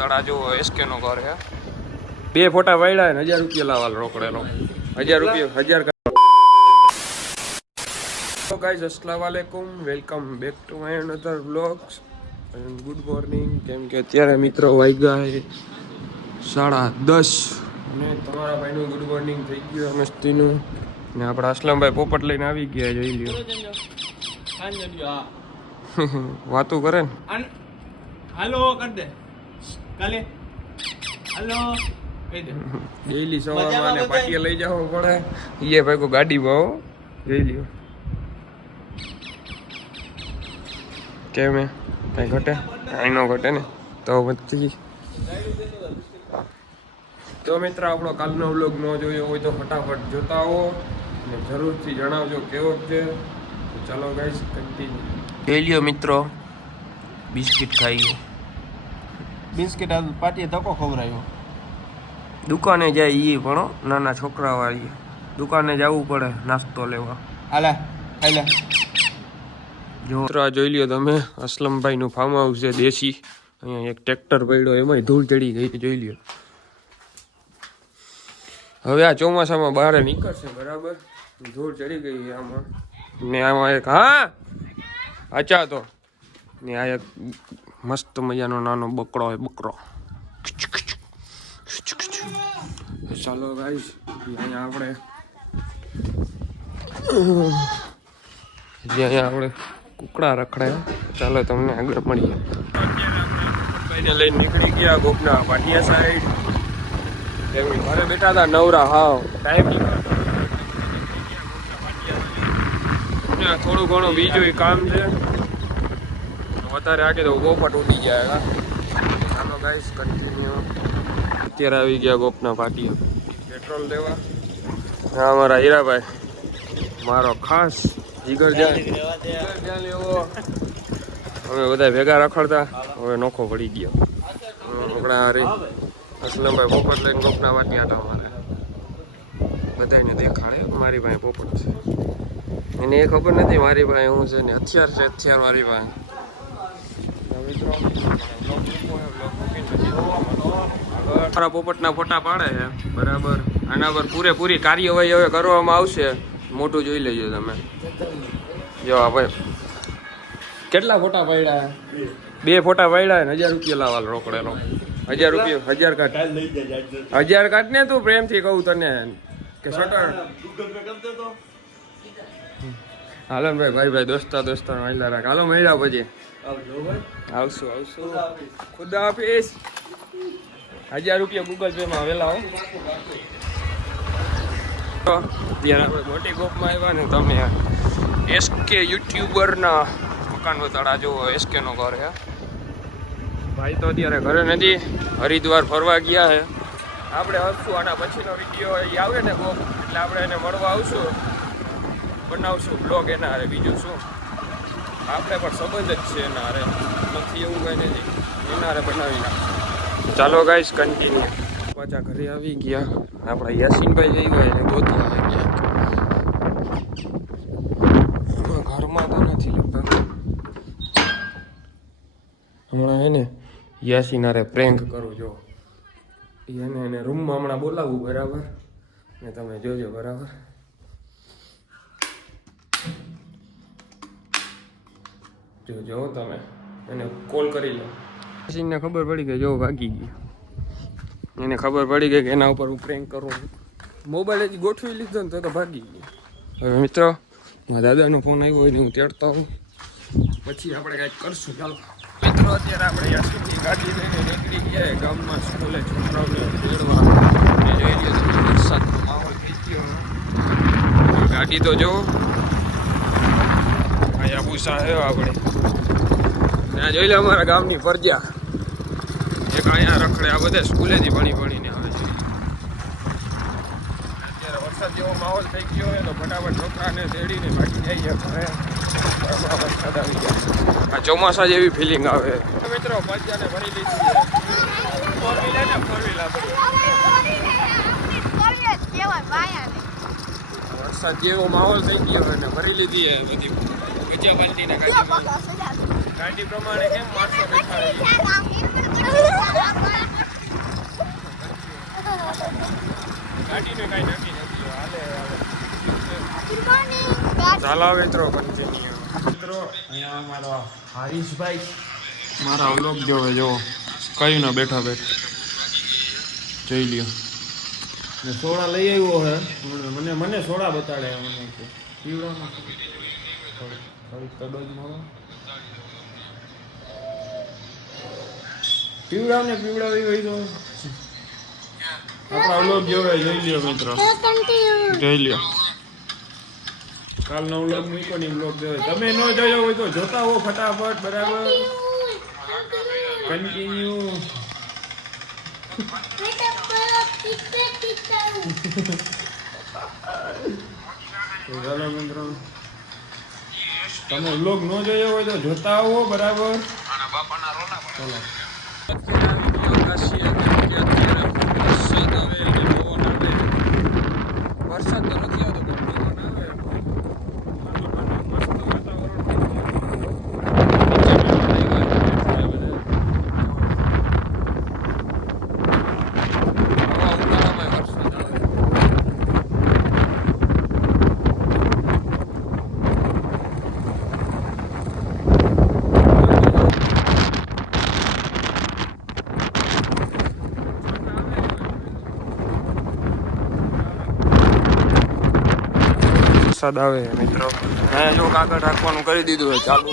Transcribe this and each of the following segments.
તળા જો એસકે નો ઘર હે. 2 ફોટા વાળ્યા ને 1000 રૂપિયા લાવાલ રોકડેલો. 1000 રૂપિયા 1000. તો ગાઈઝ અસ્સલામુ અલૈકુમ, welcome back to my another vlogs and good morning. કેમ કે અત્યારે મિત્રો વાગ્યા છે 10:30 અને તમારા ભાઈનું ગુડ મોર્નિંગ થઈ ગયું મસ્તીનું. ને આપણા અસલમભાઈ પોપટ લઈને આવી ગયા, જોઈ લ્યો. વાતું કરે ને. હાલો કર દે કાલે. હાલો કહી દે. ડેઈલી સવારમાં ને પાટીએ લઈ જવો પડે. એ ભાઈ કો ગાડી ભાવ જોઈ લ્યો. કેમ હે કઈ ઘટે? કાંઈ ન ઘટે ને તો પછી. તો મિત્ર આપણો કાલનો વ્લોગ ન જોયો હોય તો ફટાફટ જોતા આવો અને જરૂરથી જણાવજો કેવો છે. ચાલો ગાઈસ કન્ટિન્યુ. જોઈ લ્યો મિત્રો, બિસ્કિટ ખાઈએ. બિસ્કિટ આ પાટીએ ધક્કો ખવડાવ્યો. દુકાને જાય ઈ પણ નાના છોકરા વાળી દુકાને જવું પડે નાસ્તો લેવા. હાલે હાલે. જો મિત્રો જોઈ લ્યો તમે, અસલમભાઈનું ફાર્મ હાઉસ છે દેશી. અહીંયા એક ટ્રેક્ટર પડ્યો, એમાંય ધૂળ ચડી ગઈ, જોઈ લ્યો. હવે આ ચોમાસામાં બહાર નીકળશે બરાબર, ધૂળ ચડી ગઈ આમાં. ને આમાં એક અચ્છા તો ને આ એક મસ્ત મજાનો નાનો બકરો હોય, બકરો. ચાલો ગાઈસ, અહીંયા આપણે કુકડા રખડાય. ચાલો તમને આગળ મળીએ. ભાઈને લઈને નીકળી ગયા ગોપના પાટિયા સાઈડ. ઘરે બેઠા હતા નવરા, હાવ ટાઈમ થોડું ઘણું બીજું કામ છે, વધારે આગે તો ગોપટ ઉડી જાય. ચાલો ગાઈસ કન્ટિન્યુ. અત્યારે આવી ગયા ગોપના પાટિયા પેટ્રોલ લેવા. હા અમારા હીરાભાઈ, મારો ખાસ જીગર જાન લેવો. અમે બધા ભેગા રખડતા, હવે નોખો પડી ગયો. આપણા અરે અસલમભાઈ પોપટ લઈને ગોપના પાટિયા હતા. અમારે બધાને દેખાડે મારી પાસે પોપટ છે. એને એ ખબર નથી મારી પાસે હું છે ને હથિયાર છે, હથિયાર મારી પાસે. મારા પોપટના ફોટા પાડે છે બરાબર. આના પર પૂરેપૂરી કાર્યવાહી હવે કરવામાં આવશે. મોટું જોઈ લેજો તમે. જો ભાઈ કેટલા ફોટા પાડ્યા? 2 ફોટા પાડ્યા ને 1000 રૂપિયા લાવાલ રોકડેલો. 1000 રૂપિયા 1000 કાઢ. 1000 કાઢ ને તું, પ્રેમથી કહું તને કે શટર. હાલો ભાઈ ભાઈ દોસ્તા મહિલા રાખ. હાલો મહિલા પછી આવશું. ખુદા હાફિઝ. 1000 રૂપિયા ગૂગલ પે માં વેલા હો. ત્યારે આપણે મોટી ગોપમાં આવ્યા ને તમે એસકે યુટ્યુબરના મકાન તળા જુઓ. એસકે નો ઘર હે. ભાઈ તો અત્યારે ઘરે નથી, હરિદ્વાર ફરવા ગયા હે. આપણે હસશું આના પછીનો વિડીયો આવે ને ગોપ, એટલે આપણે એને મળવા આવશું, બનાવશું બ્લોગ એના હારે. બીજું શું, આપણે પણ સંબંધ જ છે એના હારે, નથી એવું કંઈ નથી, એના હારે બનાવી નાખશું. ચાલો ગાઈસ કન્ટિન્યુ. પાછા ઘરે આવી ગયા. આપણા યાસીનભાઈ જઈ ગયા એને ગોતવા ગયા. ઘરમાં તો નથી લગતા. હમણાં એને યાસીન હારે પ્રેન્ક કરું. જો એને રૂમમાં હમણાં બોલાવવું બરાબર, ને તમે જોજો બરાબર. જો તમે એને કોલ કરી લો. યાસીનને ખબર પડી ગઈ, જો ભાગી ગઈ. એને ખબર પડી ગઈ કે એના ઉપર હું પ્રેન્ક કરું. મોબાઈલ જ ગોઠવી લીધો ને તો ભાગી ગઈ. હવે મિત્રો મારા દાદાનો ફોન આવ્યો હોય ને હું તેડતો હોઉં, પછી આપણે કાંઈક કરશું. ચાલો મિત્રો, અત્યારે આપણે યાસીનની ગાડી લઈને નીકળી ગયા ગામમાં સ્કૂલે છોકરાઓને તેડવા. અને જોઈ લો તમે વરસાદનો માહોલ થઈ ગયો. ગાડી તો જો અહીંયા પૂછા આવ્યો આપણે. ત્યાં જોઈ લો અમારા ગામની ફરજા એક અહીંયા રખડે. આ બધા સ્કૂલેથી ભણીને આવે છે. અત્યારે વરસાદ જેવો માહોલ થઈ ગયો હોય તો ફટાફટ છોકરાને તેડીને બાકી જઈએ ઘરે. વરસાદ આવી ગયા. આ ચોમાસા જેવી ફિલિંગ આવે. મિત્રો ફરજાને ભરી લીધી છે. 4 વ્હીલર ને 4 વ્હીલર વરસાદ જેવો માહોલ થઈ ગયો હોય ને ભરી લીધી છે બધી ગજા બાલટીને ગાડી પ્રમાણે. કેમ માણસો બેઠા ગાડીને કાંઈ નક્કી નથી હાલે ચાલો મિત્રો કન્ટિન્યુ મિત્રો અહીંયા અમારા હારીશભાઈ મારા વ્લોગ જોવે જો કયું ના બેઠા જોઈ લ્યો ને સોડા લઈ આવ્યો હે મને સોડા બતાડે મને કે પીવડામાં થોડીક તડો જ મળો પીવડાવી હોય તો આપણા વ્લોગ જોવે જોઈ લ્યો મિત્રો જોઈ લ્યો કાલનો વ્લોગ મૂકો ને વ્લોગ જોવે તમે ન જોયો હોય તો જોતા હો ફટાફટ બરાબર કન્ટિન્યુ ચાલો મિત્રો તમે વ્લોગ ન જોયો હોય તો જોતા આવો બરાબર ચલો વરસાદ તો નથી આવતો પણ વરસાદ આવે મિત્રો અહીંયા જો કાગળ રાખવાનું કરી દીધું હોય ચાલુ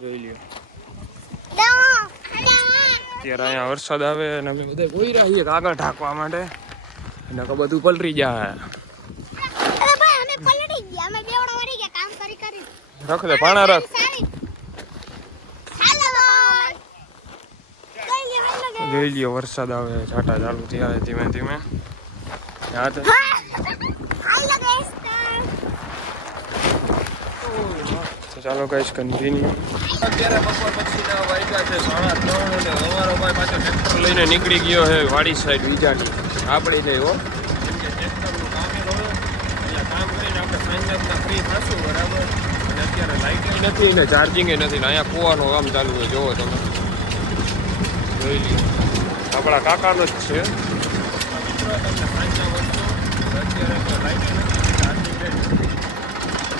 જોઈ લ્યો અત્યારે અહીંયા વરસાદ આવે અને અમે બધા કોઈ રહીએ કાગળ ઢાંકવા માટે અને બધું પલરી જાય રખ દે પાણા રખ જોઈ લ્યો વરસાદ આવે છાંટા ચાલુ થયા ધીમે ધીમે ચાલો ગાઈસ કન્ટિન્યુ અત્યારે બપોર પછીના વાગ્યા છે 3:30 અને અમારો ભાઈ પાછો ટ્રેક્ટર લઈને નીકળી ગયો છે વાડી સાઈડ વિજાની આપણે જઈ હો કેમ કે ટ્રેક્ટરનું કામ હોય એટલે કામ કરીને આપણે સાંજના ફ્રી થશું બરાબર અને અત્યારે લાઇટ નથી ને ચાર્જિંગ નથી ને અહીંયા કૂવાનું કામ ચાલુ હોય જોવો તમે જોઈ લ્યો આપણા કાકાનો જ છે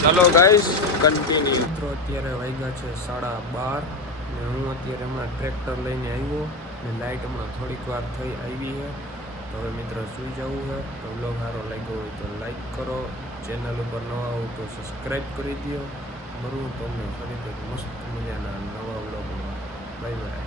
ચાલો ગાઈસ કન્ટિન્યુ મિત્રો અત્યારે વાગ્યા છે 12:30 ને હું અત્યારે હમણાં ટ્રેક્ટર લઈને આવ્યો ને લાઇટ હમણાં થોડીક વાર થઈ આવી છે તો હવે મિત્રો સુઈ જવું છે તો વ્લોગ સારો લાગ્યો હોય તો લાઈક કરો ચેનલ ઉપર નવા આવો તો સબસ્ક્રાઈબ કરી દો મળું તમને ફરી કંઈક મસ્ત મજાના નવા વ્લોગમાં બાય બાય